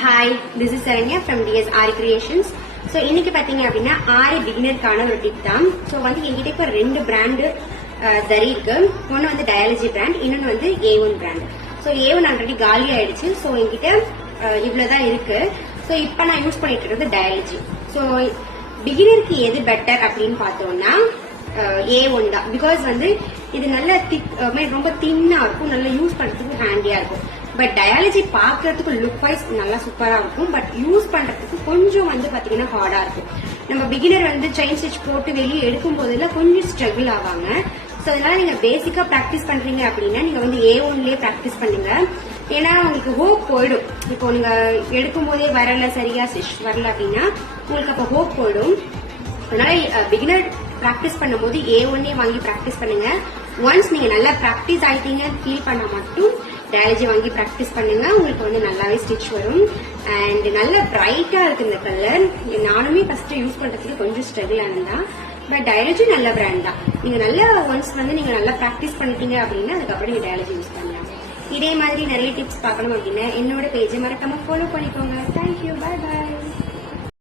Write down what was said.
Hi, this is Saranya from DS Aari creations. So இன்னைக்கு பாத்தீங்க அப்படின்னா ஆரி பிகினருக்கான ஒரு டிப் தான். ஸோ வந்து எங்கிட்ட இப்போ 2 பிராண்டு ஜரி இருக்கு. ஒன்று வந்து டயாலஜி பிராண்ட், இன்னொன்று வந்து A1 brand. So A1 already காலி ஆயிடுச்சு. ஸோ என்கிட்ட இவ்வளவுதான் இருக்கு. ஸோ இப்போ நான் யூஸ் பண்ணிட்டு இருக்கிறது டயாலஜி. ஸோ பிகினருக்கு எது பெட்டர் அப்படின்னு பார்த்தோம்னா A1 தான். பிகாஸ் வந்து இது நல்ல ரொம்ப தின்னா இருக்கும், நல்லா யூஸ் பண்றதுக்கு ஹேண்டியா இருக்கும். பட் டயாலஜி பாக்குறதுக்கு லுக் வைஸ் நல்லா சூப்பரா இருக்கும். பட் யூஸ் பண்றதுக்கு கொஞ்சம் வந்து பாத்தீங்கன்னா ஹார்டா இருக்கும். நம்ம பிகினர் வந்து செயின் ஸ்டிச் போட்டு வெளியே எடுக்கும் போதுல கொஞ்சம் ஸ்ட்ரகிள் ஆவாங்க. ஸோ அதனால நீங்க பேசிக்கா பிராக்டிஸ் பண்றீங்க அப்படின்னா நீங்க வந்து A1லயே பிராக்டிஸ் பண்ணுங்க. ஏன்னா உங்களுக்கு ஹோப் போயிடும். இப்போ நீங்க எடுக்கும் போதே வரல, சரியா ஸ்டிச் வரல அப்படின்னா உங்களுக்கு அப்ப ஹோப் போயிடும். அதனால பிகினர் பிராக்டிஸ் பண்ணும்போது A1 வாங்கி பிராக்டிஸ் பண்ணுங்க. ஒன்ஸ் நீங்க நல்லா பிராக்டிஸ் ஆயிட்டீங்க ஃபீல் பண்ணா மட்டும் டயாலஜி வாங்கி பிராக்டிஸ் பண்ணுங்க. உங்களுக்கு வந்து நல்லாவே ஸ்டிச் வரும். அண்ட் நல்ல பிரைட்டா இருக்கு இந்த கலர். நானுமே ஃபர்ஸ்ட் யூஸ் பண்றதுக்கு கொஞ்சம் ஸ்ட்ரகிள் ஆனதா. பட் டயாலஜி நல்ல பிராண்ட் தான். நீங்க நல்லா ஒன்ஸ் வந்து நீங்க நல்லா பிராக்டிஸ் பண்ணிட்டீங்க அப்படின்னா அதுக்கப்புறம் நீங்க டயாலஜி யூஸ் பண்ணலாம். இதே மாதிரி நிறைய டிப்ஸ் பார்க்கணும் அப்படின்னா என்னோட பேஜை மறக்காம ஃபாலோ பண்ணிக்கோங்க. Thank you, bye by.